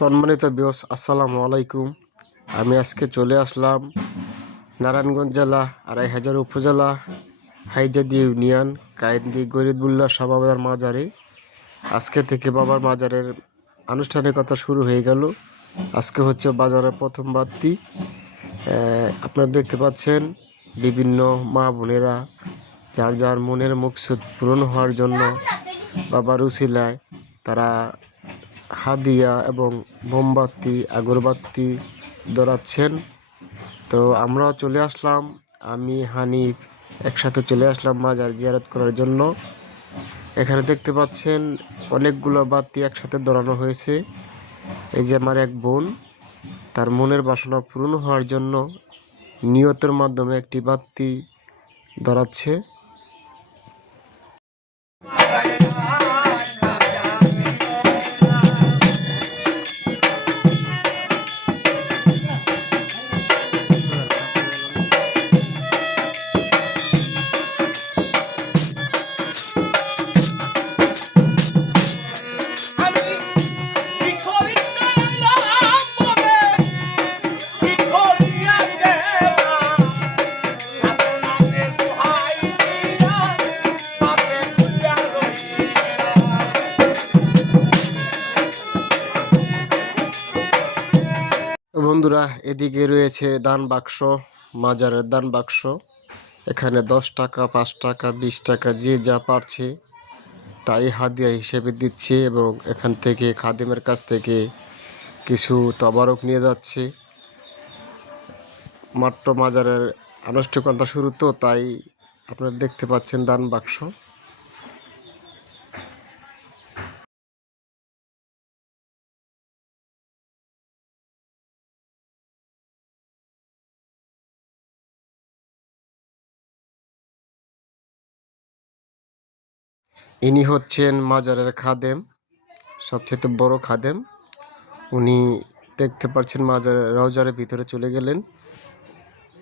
সম্মানিত ভিউয়ার্স, আসসালামু আলাইকুম। আমি আজকে চলে আসলাম নারায়ণগঞ্জ জেলা ২৫০০ উপজেলা হাইজাদি ইউনিয়ন কায়েন্দি গরিবুল্লাহ শাহ বাবার মাজারে। আজকে থেকে বাবার মাজারের আনুষ্ঠানিকতা শুরু হয়ে গেল। আজকে হচ্ছে বাজারের প্রথম বাতি। আপনারা দেখতে পাচ্ছেন বিভিন্ন মা বোনেরা যার যার মনের মকসুদ পূরণ হওয়ার জন্য বাবার উসিলায় তারা হাদিয়া এবং মোমবাতি আগরবাতি ধরাচ্ছেন। তো আমরাও চলে আসলাম, আমি হানিফ একসাথে চলে আসলাম মাজার জিয়ারত করার জন্য। এখানে দেখতে পাচ্ছেন অনেকগুলো বাতি একসাথে ধরানো হয়েছে। এই যে আমার এক বোন তার মনের বাসনা পূরণ হওয়ার জন্য নিয়তের মাধ্যমে একটি বাতি ধরাচ্ছে। বন্ধুরা, এদিকে রয়েছে দান বাক্স, মাজারের দান বাক্স। এখানে 10 টাকা, 5 টাকা, 20 টাকা যে যা পারছে তাই হাদিয়া হিসেবে দিচ্ছে এবং এখান থেকে খাদেমের কাছ থেকে কিছু তবারক নিয়ে যাচ্ছে। মাত্র মাজারের আনুষ্ঠানিকতা শুরু, তো তাই আপনারা দেখতে পাচ্ছেন দান বাক্স। ইনি হচ্ছেন মাজারের খাদেম, সবচেয়ে বড় খাদেম। উনি দেখতে পাচ্ছেন মাজারের রওজারের ভিতরে চলে গেলেন।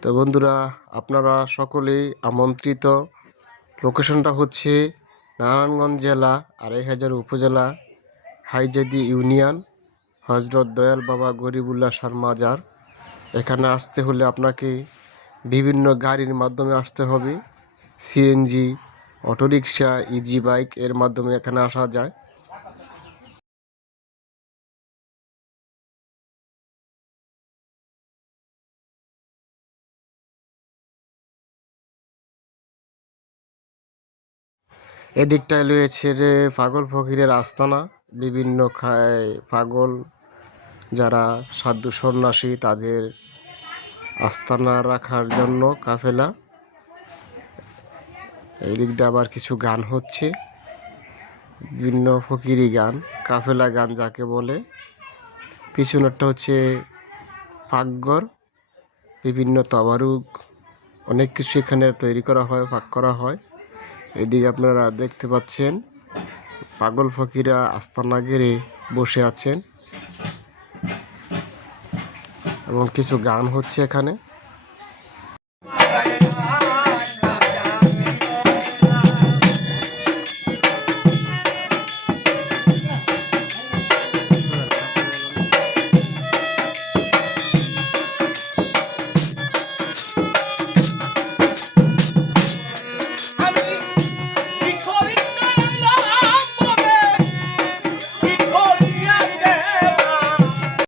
তো বন্ধুরা, আপনারা সকলেই আমন্ত্রিত। লোকেশনটা হচ্ছে নারায়ণগঞ্জ জেলা ২৫০০ উপজেলা হাইজাদি ইউনিয়ন হজরত দয়াল বাবা গরিবুল্লাহ শাহ মাজার। এখানে আসতে হলে আপনাকে বিভিন্ন গাড়ির মাধ্যমে আসতে হবে। সিএনজি, অটোরিকশা, ইজি বাইক এর মাধ্যমে এখানে আসা যায়। এদিকটায় রয়েছে রে পাগল ফকিরের আস্তানা। বিভিন্ন পাগল যারা সাধু সন্ন্যাসী তাদের আস্তানা রাখার জন্য কাফেলা। এই দিক দিয়ে আবার কিছু গান হচ্ছে, বিভিন্ন ফকিরি গান, কাফেলা গান যাকে বলে। পিছনেরটা হচ্ছে পাকঘর, বিভিন্ন তবারুক অনেক কিছু এখানে তৈরি করা হয়, পাক করা হয়। এদিকে আপনারা দেখতে পাচ্ছেন পাগল ফকিরা আস্তানা ঘিরে বসে আছেন এবং কিছু গান হচ্ছে এখানে।